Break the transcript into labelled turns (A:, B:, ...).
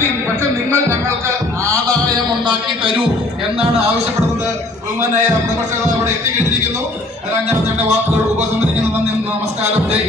A: ഉണ്ടാക്കി പക്ഷെ നിങ്ങൾ ഞങ്ങൾക്ക് ആദായം ഉണ്ടാക്കി തരൂ എന്നാണ് ആവശ്യപ്പെടുന്നത്. ബഹുമാനായ പ്രതിപക്ഷ അവിടെ എത്തിക്കഴിഞ്ഞിരിക്കുന്നു. അതിനാൽ ഞാൻ തന്റെ വാക്കുകൾ ഉപസംഹരിക്കുന്നു. നന്ദി നമസ്കാരം. ജയ്